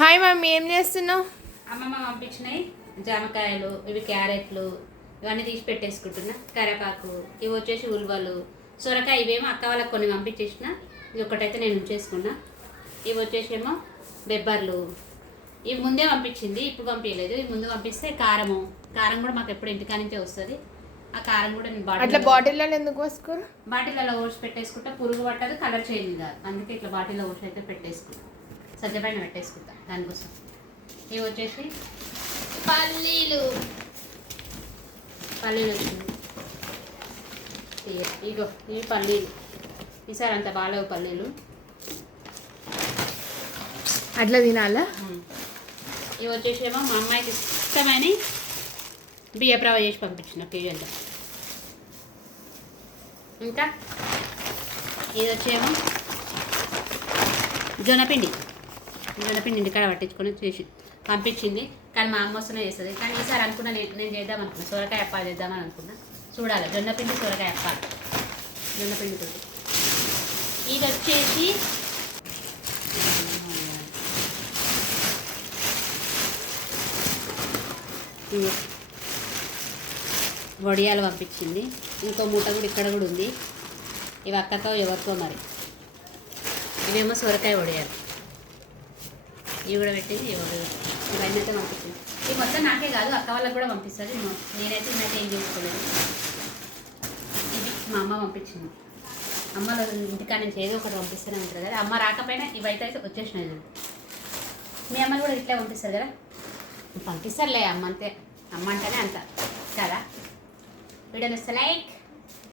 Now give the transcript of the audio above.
Hi mummy, ఏం చేస్తున్నావు? అమ్మమ్మ పంపించినాయి జామకాయలు, ఇవి క్యారెట్లు, ఇవన్నీ తీసి పెట్టేసుకుంటున్నా. కరివేపాకు, ఇవి వచ్చేసి ఉల్వలు, సొరకాయ, ఇవేమో అక్క వాళ్ళకి కొన్ని పంపించేసిన, ఇది ఒకటైతే నేను ఉంచేసుకున్నా. ఇవి వచ్చేసి ఏమో బెబ్బర్లు, ఇవి ముందే పంపించింది, ఇప్పుడు పంపించలేదు. ఇవి ముందు పంపిస్తే కారం కూడా మాకు ఎప్పుడు ఇంటికా నుంచే వస్తుంది. ఆ కారం కూడా నేను బాటిల్లో ఎందుకు పోసుకోరు? బాటిల్లో పోసి పెట్టేసుకుంటా, పురుగు పట్టదు, కలర్ చేంజ్ కాదు. అందుకే ఇట్లా బాటిల్లో పోసి అయితే పెట్టేసుకుంటా, సజ్జపైన పెట్టేసుకుంటా దానికోసం. ఇవి వచ్చేసి పల్లీలు వచ్చింది. ఇగో ఇవి పల్లీలు, ఈసారి అంత బాగాలేవు పల్లీలు, అట్లా తినాలా? ఇవి వచ్చేసి ఏమో మా అమ్మాయికి ఇష్టమైన బియ్యప్రవ చేసి పంపించిన కేజీ అంతా. ఇంకా ఇది వచ్చేమో జొన్నపిండి ఇంటికాడ పట్టించుకొని చేసి పంపించింది. కానీ మా అమ్మ వస్తూనే చేస్తుంది. కానీ ఈసారి అనుకున్నా, నేను చేద్దాం అనుకున్నా, సొరకాయ అప్పాలు చేద్దామని అనుకున్నా. చూడాలి, జొన్నపిండి సొరకాయ అప్పాలు, జొన్నపిండితో. ఇది వచ్చేసి వడియాలు పంపించింది. ఇంకో మూట కూడా ఇక్కడ కూడా ఉంది. ఇవి అక్కతో ఎవరితో మరి. ఇవేమో సొరకాయ వడియాలు, ఇవి కూడా పెట్టింది. ఇవన్నీ అయితే పంపించింది. ఇవి మొత్తం నాకే కాదు, అక్క వాళ్ళకి కూడా పంపిస్తుంది. నేనైతే నాకు ఏం చేసుకోలేదు. ఇది మా అమ్మ పంపించింది. అమ్మలో ఇంటికాడ నుంచి ఏదో ఒకటి పంపిస్తూనే ఉంటుంది కదా. అమ్మ రాకపోయినా ఇవైతే వచ్చేసినాయి. మీ అమ్మని కూడా ఇట్లా పంపిస్తారు కదా. పంపిస్తారులే అమ్మ, అంతే. అమ్మ అంటేనే అంత కదా. వీడియోని లైక్